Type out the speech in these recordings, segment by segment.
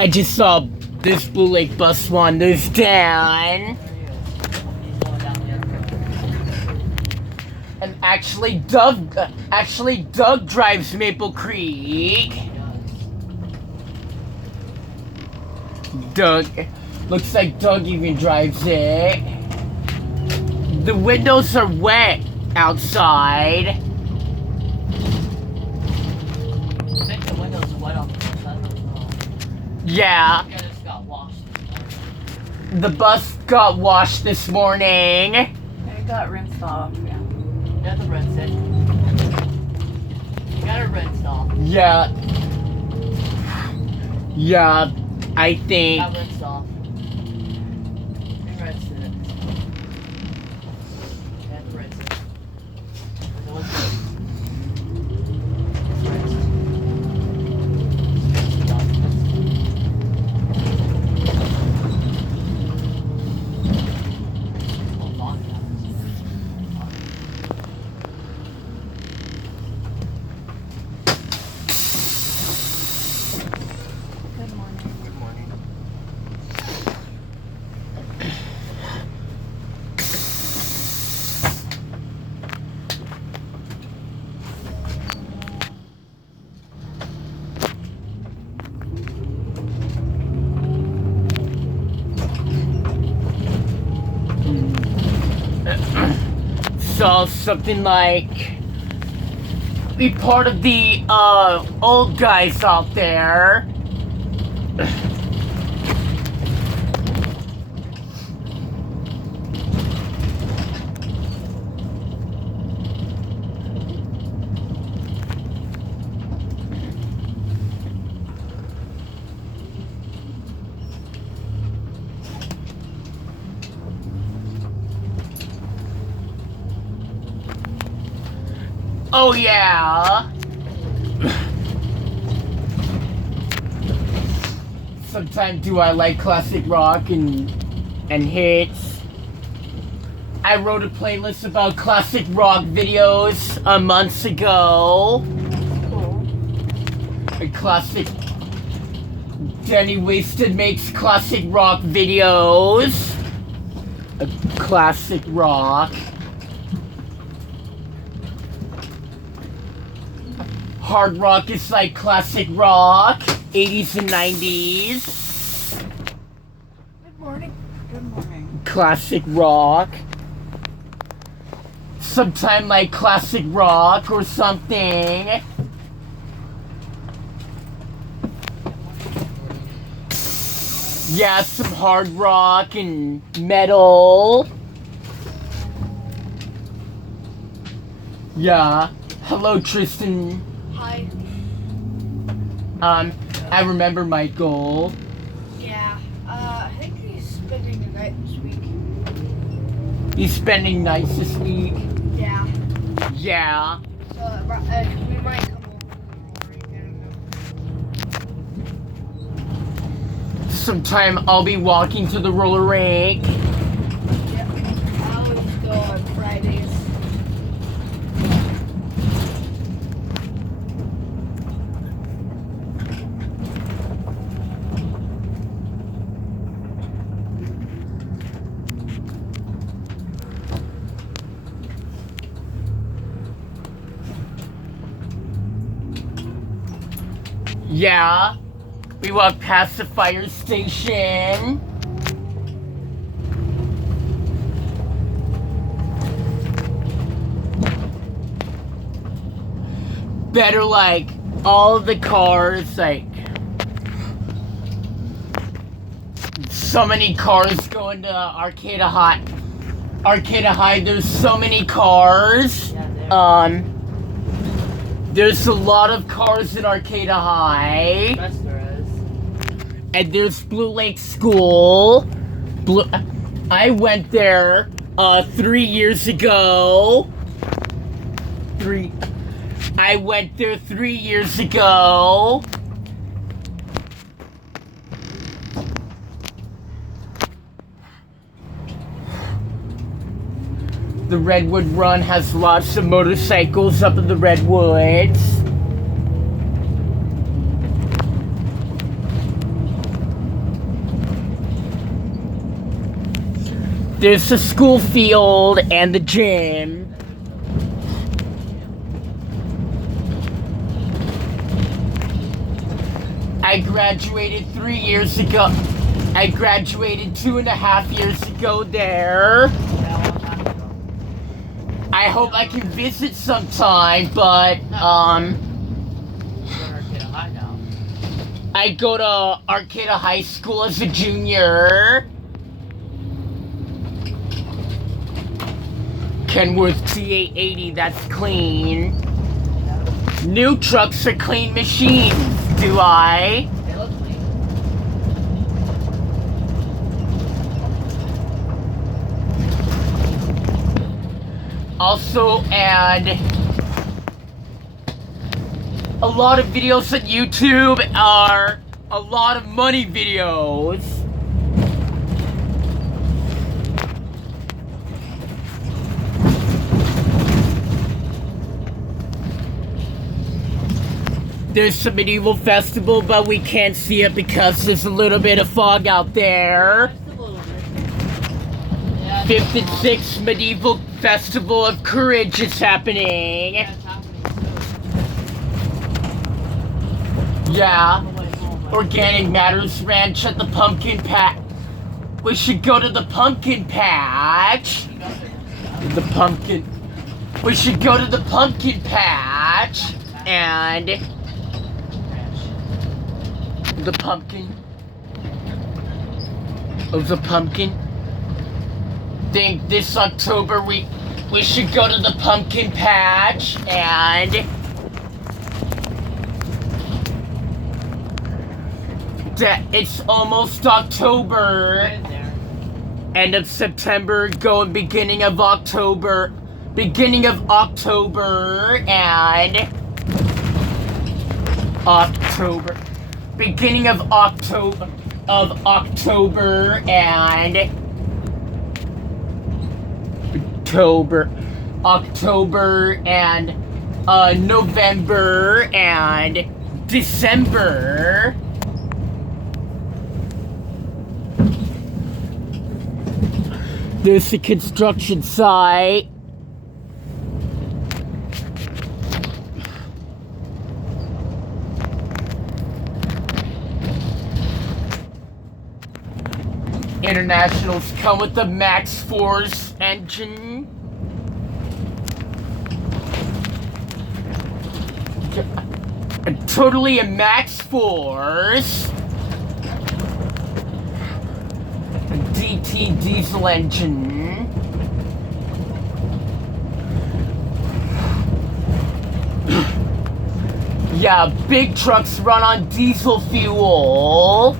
I just saw this Blue Lake bus wanders down. And actually Doug drives Maple Creek. Doug, looks like Doug even drives it. The windows are wet outside. I think the windows are wet on the bus. I don't know. Yeah. Yeah, this got washed this morning. The bus got washed this morning. It got rinsed off, yeah. You have to rinse it. You gotta rinse off. Yeah. Yeah, I think. Got rinsed off. You rinsed it. You have to rinse it. So what's this? It's rinsed. It's rinsed off. Hold on now. Good morning. Good morning. Saw something like be part of the old guys out there. Oh yeah. Sometimes do I like classic rock and hits. I wrote a playlist about classic rock videos months ago. Cool. A classic Danny Wasted makes classic rock videos. A classic rock. Hard rock is like classic rock, 80s and 90s. Good morning. Good morning. Classic rock. Sometime like classic rock or something. Yeah, some hard rock and metal. Yeah. Hello, Tristan. Hi. I remember Michael. Yeah. I think he's spending the night this week. He's spending nights this week. Yeah. Yeah. So we might come over in the morning. I don't know. Sometime I'll be walking to the roller rink. Yeah. I always go on Fridays. Yeah. We walk past the fire station. Better like all the cars, like so many cars going to Arcata High. Arcata High, there's so many cars. Yeah, there. There's a lot of cars in Arcata High. Yes, there is. And there's Blue Lake School. I went there 3 years ago. I went there 3 years ago. The Redwood Run has lots of motorcycles up in the Redwoods. There's the school field and the gym. I graduated 3 years ago. I graduated 2.5 years ago there. I hope I can visit sometime, but I go to Arcata High School as a junior. Kenworth T880, that's clean. New trucks are clean machines, do I? They look clean. Also add a lot of videos on YouTube are a lot of money videos. There's the medieval festival, but we can't see it because there's a little bit of fog out there. Just a little bit. Yeah, 5th and 6th Medieval Festival of Courage is happening. Yeah, it's happening Yeah. soon. On the way home, right? Organic Matters Ranch at the pumpkin patch. We should go to the pumpkin patch. You got there. The pumpkin. We should go to the pumpkin patch and the pumpkin. Of the pumpkin. Think this October we should go to the pumpkin patch and it's almost October. Get there. End of September, going beginning of October. Beginning of October and October. Beginning of October and October and November and December. There's the construction site. Internationals come with the Max Force engine. Totally a Max Force. DT diesel engine. Yeah, big trucks run on diesel fuel.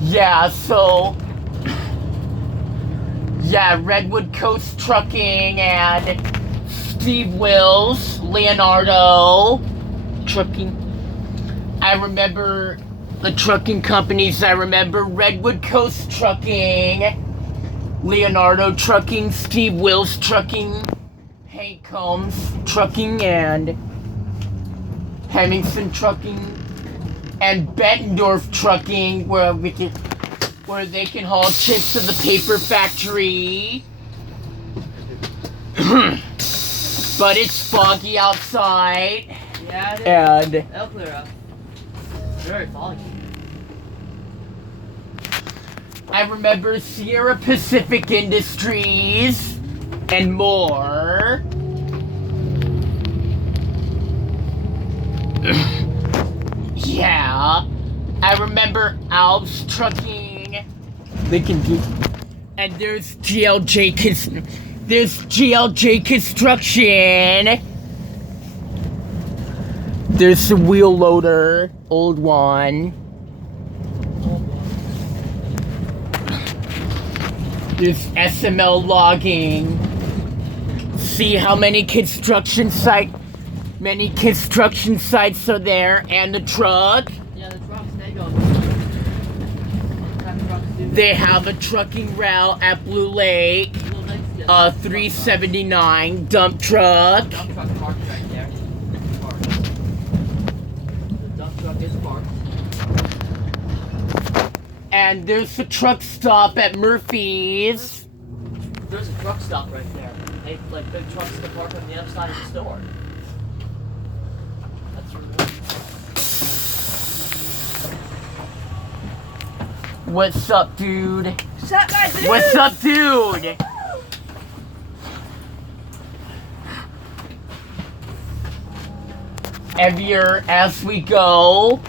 Yeah, so yeah, Redwood Coast Trucking and Steve Wills, Leonardo Trucking. I remember the trucking companies. I remember Redwood Coast Trucking, Leonardo Trucking, Steve Wills Trucking, Hank Combs Trucking, and Hemmingson Trucking, and Bettendorf Trucking, where they can haul chips to the paper factory. But it's foggy outside. Yeah, it is. And It'll clear up. Very foggy. I remember Sierra Pacific Industries and more. Yeah. I remember Alps Trucking. They can do. And there's GLJ Construction. There's the wheel loader, old one. There's SML Logging. See how many construction sites are there, and the truck. Yeah, the trucks, they go. What kind of trucks do They have a trucking route at Blue Lake, Blue Lake's good. 379 dump truck. Dump truck parked right there. It's parked. The dump truck is parked. And there's a truck stop at Murphy's. There's a truck stop right there. They like big trucks that park on the other side of the store. That's really What's up, dude? Sup, my dude? What's up, dude? Heavier as we go.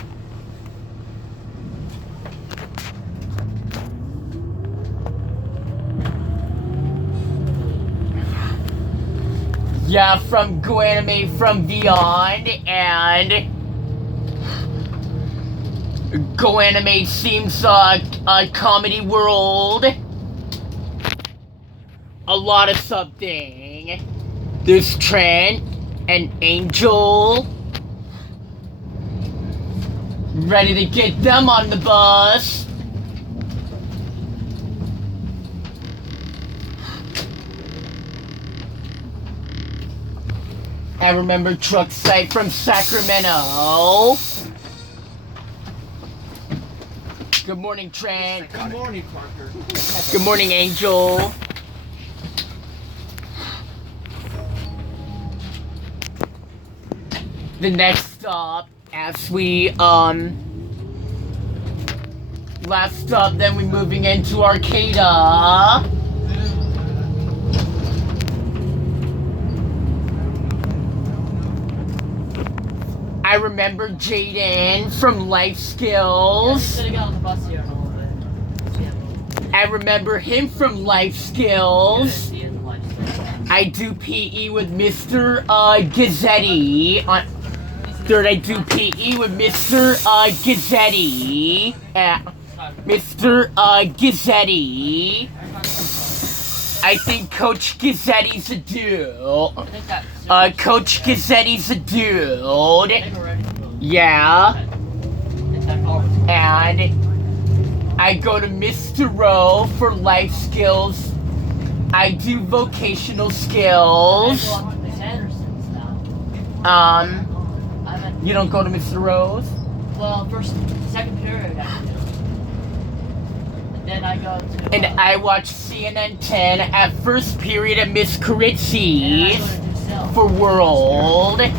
Yeah, from Go Anime from Beyond, and Go Anime seems a comedy world. A lot of something. There's Trent and Angel. Ready to get them on the bus. I remember Truck Site from Sacramento. Good morning, Trent. Good morning, Parker. Good morning, Angel. The next stop, as we, last stop, then we're moving into Arcata. I remember Jaden from Life Skills. Sitting out on the bus here in a little bit. I remember him from Life Skills. See in the life store. I do PE with Mr. Gazzetti. Third, I do PE with Mr. Gazzetti. Mr. Gazzetti. I think Coach Gazzetti's a dude. I think that's Coach Gazzetti's a dude. They were ready to go. Yeah. It's that car. And I go to Mr. Rowe for life skills. I do vocational skills. I go to Miss Anderson's now. Um, I'm at, you don't go to Mr. Rowe's? well, second period I do. And then I go to. And I watch CNN 10 at first period at Miss Carizzi's and for World. I go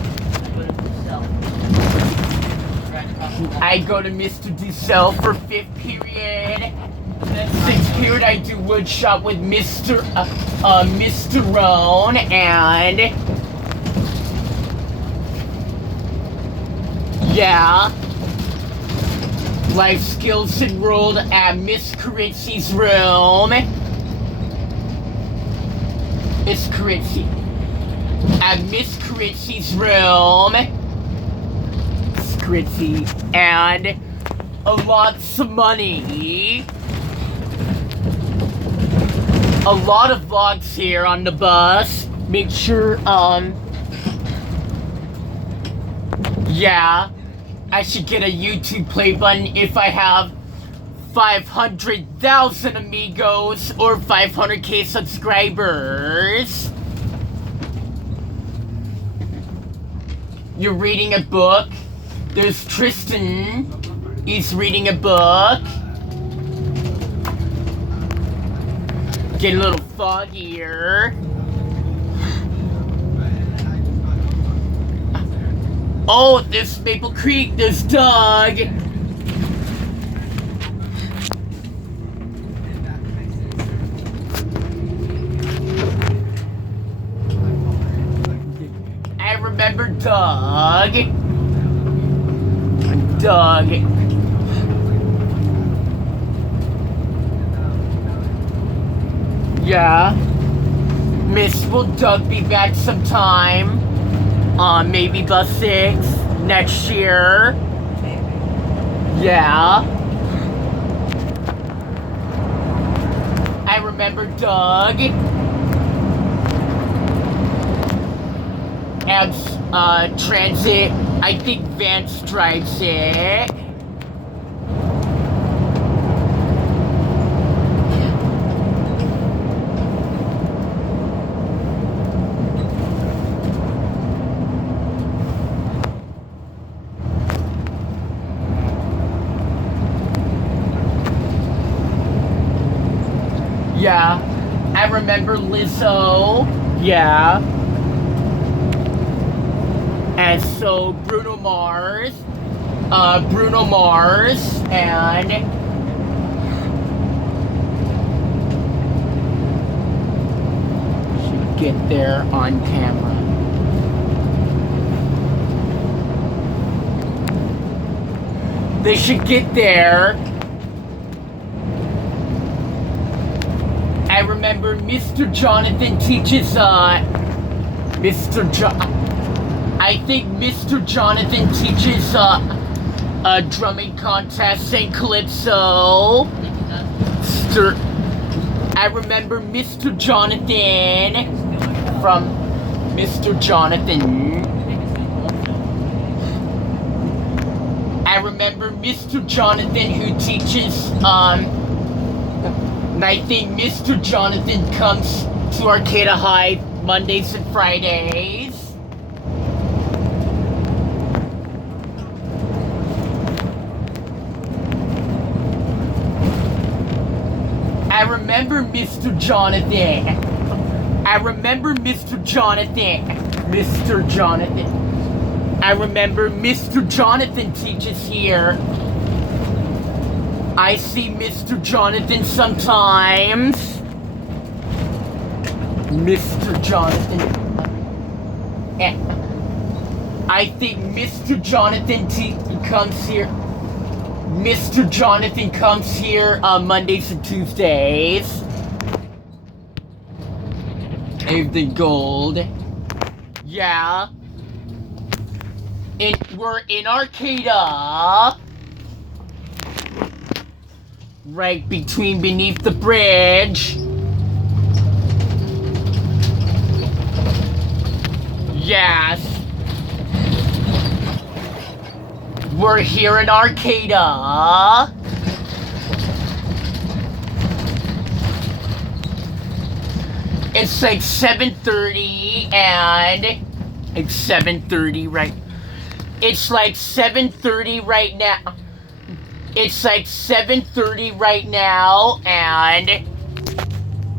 to Ducell. Right across the hall. I go to Mr. Dussel for fifth period. Sixth period I do woodshop with Mr. Roan, and yeah, life skills enrolled at Miss Carizzi's room. Miss Carizzi. At Miss Carizzi's room. Miss Carizzi. And lots of money. A lot of vlogs here on the bus. Make sure, yeah, I should get a YouTube play button if I have 500,000 amigos or 500k subscribers. You're reading a book. There's Tristan. He's reading a book. Get a little foggier. Oh, there's Maple Creek. There's Doug. I remember Doug. Doug. Yeah. Miss, will Doug be back sometime? Maybe bus 6 next year. Yeah. I remember Doug. And, Transit, I think Vance drives it. Yeah. I remember Lizzo. Yeah. And so Bruno Mars. And should get there on camera. They should get there. I remember Mr. Jonathan teaches, I think Mr. Jonathan teaches, a drumming contest in Calypso. I remember Mr. Jonathan from Mr. Jonathan. I remember Mr. Jonathan who teaches, and I think Mr. Jonathan comes to Arcata High Mondays and Fridays. I remember Mr. Jonathan. I remember Mr. Jonathan. Mr. Jonathan. I remember Mr. Jonathan teaches here. I see Mr. Jonathan sometimes. Mr. Jonathan. I think Mr. Jonathan comes here. Mr. Jonathan comes here on Mondays and Tuesdays. Everything gold. Yeah. We're in Arcata. Right beneath the bridge. Yes. We're here in Arcata. It's like 7:30 and it's 7:30 right. It's like 7:30 right now. It's like 7:30 right now and